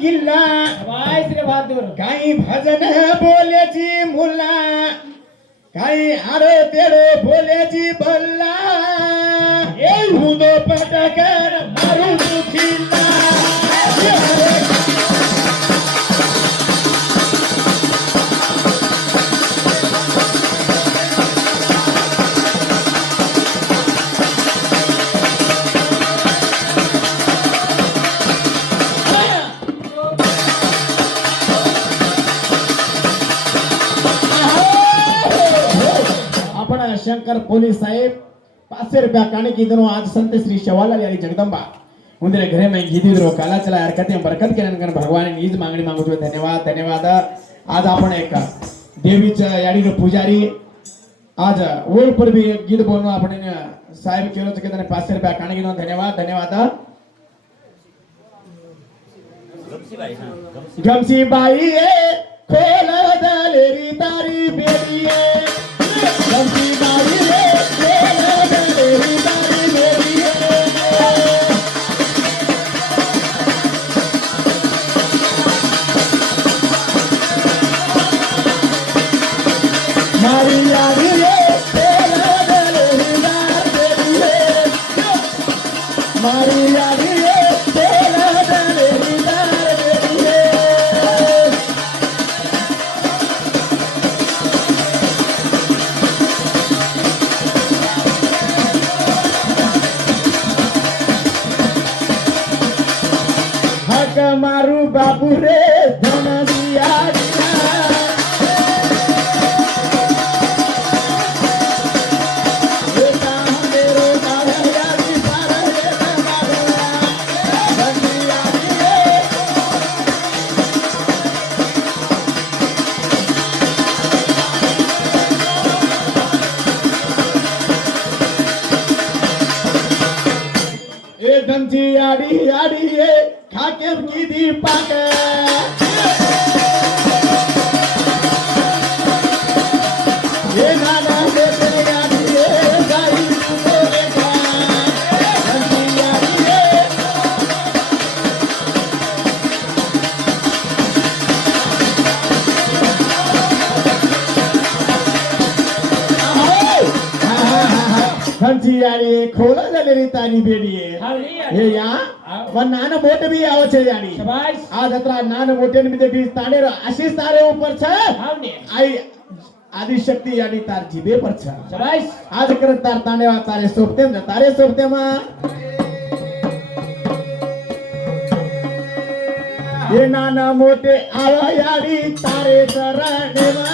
किल्ला वाईस रे बहादूर काही भजन बोल्याची मुला काही आरो तेरो बोल्याची बल्ला उदो पटकर मारू किल्ला शंकर पोलीस साहेब 500 रुपया काने की दोनों आज संत श्री शवालाल यारी जगदंबा उनरे घरे में गीदी दरो काला चला हरकत बरकत केल्यानंतर भगवान नीज मागणी मागतो धन्यवाद धन्यवाद आज आपण एक देवीच्या याडी पुजारी आज ओळ पर भी एक गीत बोलनो आपण साहेब केलो के 500 रुपया काने की धन्यवाद धन्यवाद गमसी बाई खोल दलेरी तारी बेरी गमसी बाई खोल दलेरी तारी बेरी मारी यारी खोल दलेरी तारी बेरी मारी यारी मारू बाबू रे धन दिया धनची आडी आडी खाके की दीपक ये नाना दे तेरे आडी गाई बोले का धनची आडी धनची आडी खोला झालेली तानी बेडी हे या पण नान मोठ भी आव छे यानी शाबाश आज अतरा नान मोठे ने भी ताड़े आशीष तारे ऊपर छ आई आदि शक्ति यानी तार जीबे पर छ शाबाश आज कर तार ताने तारे सोपते मा ये नाना मोटे आवा यानी तारे चरणे मा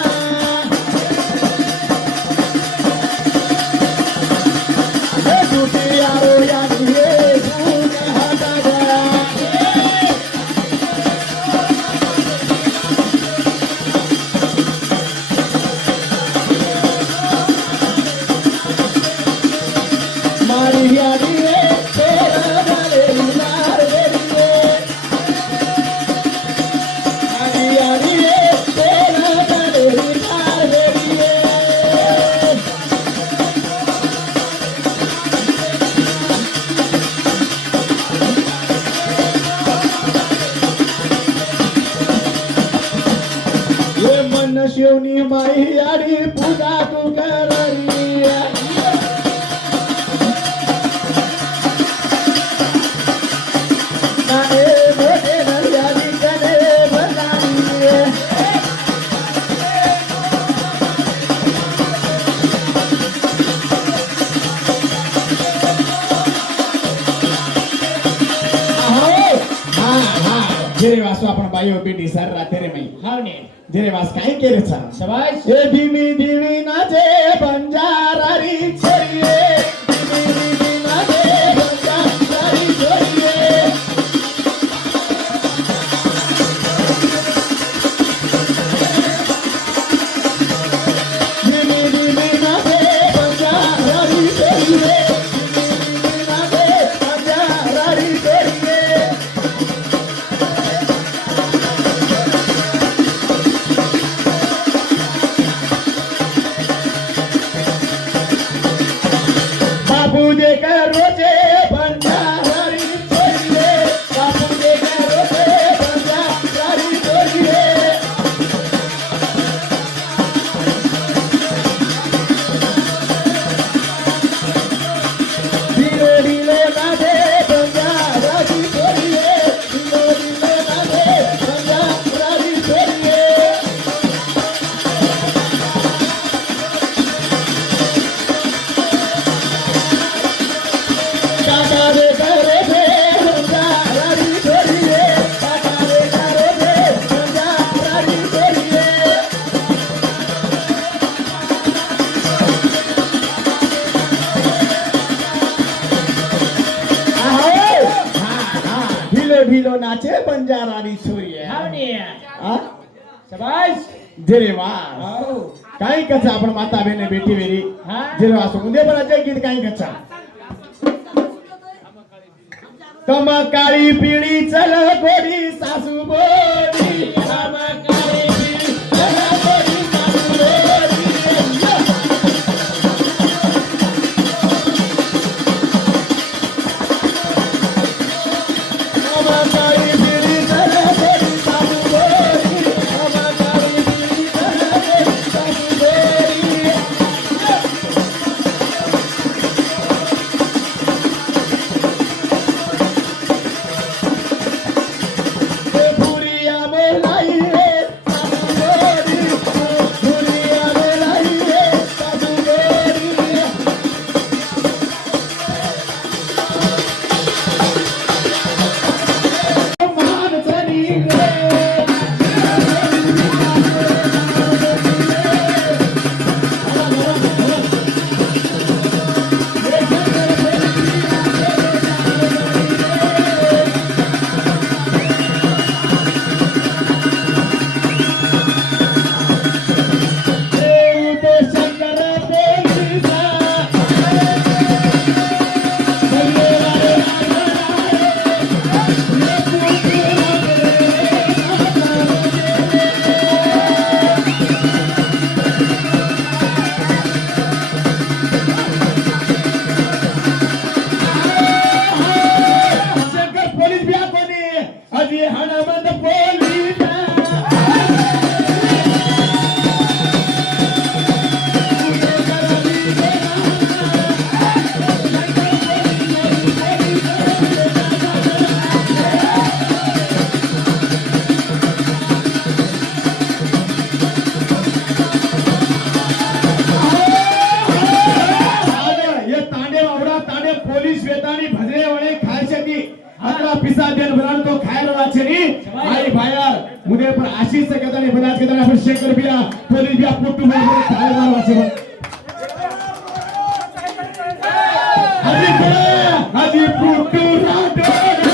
ए टूटी यारो यानी शिवनी माई यारी पूजा तू कररी नाने मोठे नरियारी कने बनाई जेरे वासो आपण बायो बेटी सर राते रे मई हावने जेरे वास काय केरे छा शाबाश ए धीमी धीमी नाचे बंजारारी छोरिए धीमी धीमी नाचे बंजारारी छोरिए धीमी धीमी नाचे बंजारारी छोरिए धीमी धीमी नाचे बंजारारी छोरिए गावाचे बंजारानी छोरी आहे हावनी हा? शाबाश जेरे वा हाव काही कचा आपण माता बेने बेटी वेरी हा जेरे वासो उद्या बनाचे गीत काही कचा तम काळी पिळी चल गोडी सासू बोडी तम काळी पिळी चल गोडी सासू बोडी तम काळी पिळी चल गोडी सासू बोडी तम काळी पिळी चल गोडी सासू बोडी भुरिया में लाई रे सासू बोडी भुरिया में लाई रे सासू बोडी मान चली रे शंकर पोलिसा शंकर पोलीस भी कोणी अजी हनुमंत पोलिसा ये तांडे आवडा तांडे पोलीस वेतानी भजरे वळे खायसाठी अकरा पिसा देन बनान तो खायर वाचेनी आई भायर मुदे पर आशीष से कदानी बनाज कदानी अपन शेखर बिया पोलीस बिया पुट्टू में खायर मार वाचे हाजी पुट्टू राडोरा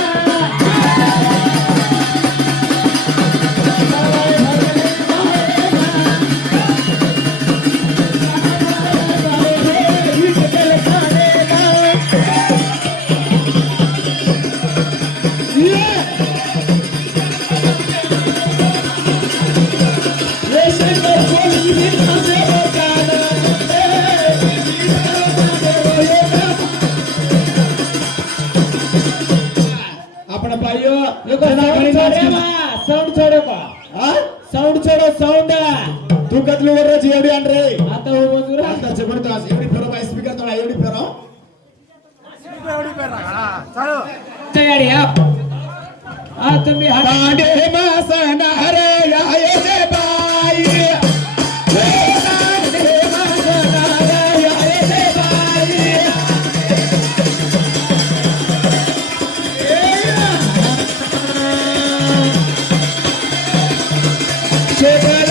आपण पाहियो साऊंड छोडो का हा साऊंड छोडो साऊंड तू कतली वरच एवढी आण रे आता हो मजूर आता जबरदस्त एवढी फेरो बाय स्पीकर तो एवढी फेरो तयारी हा तुम्ही Tande मासनार याये J by Tande मासनार याये J by Shekhar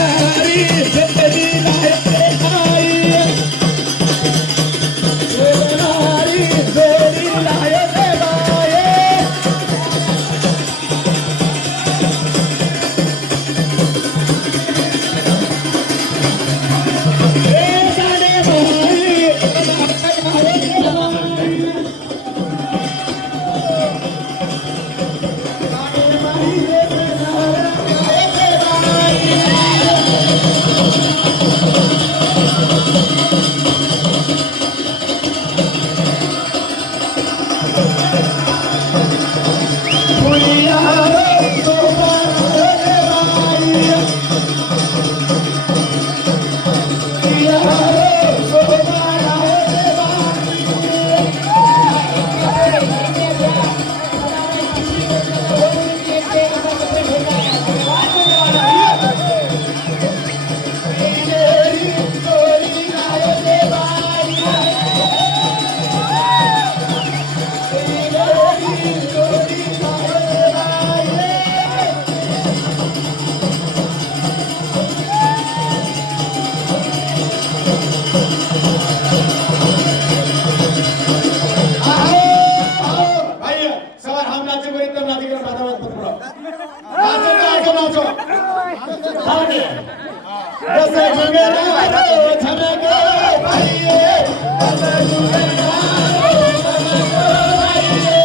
सारखं नाचो जसं जुगरारो झनक बाईये जसं जुगरारो झनक बाईये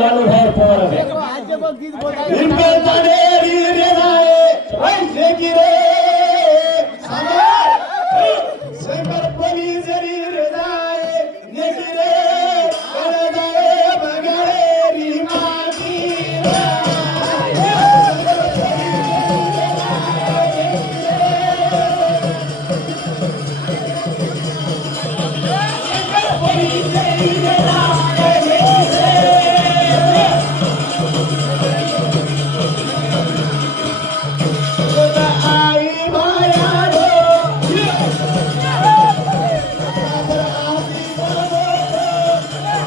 लालू भाई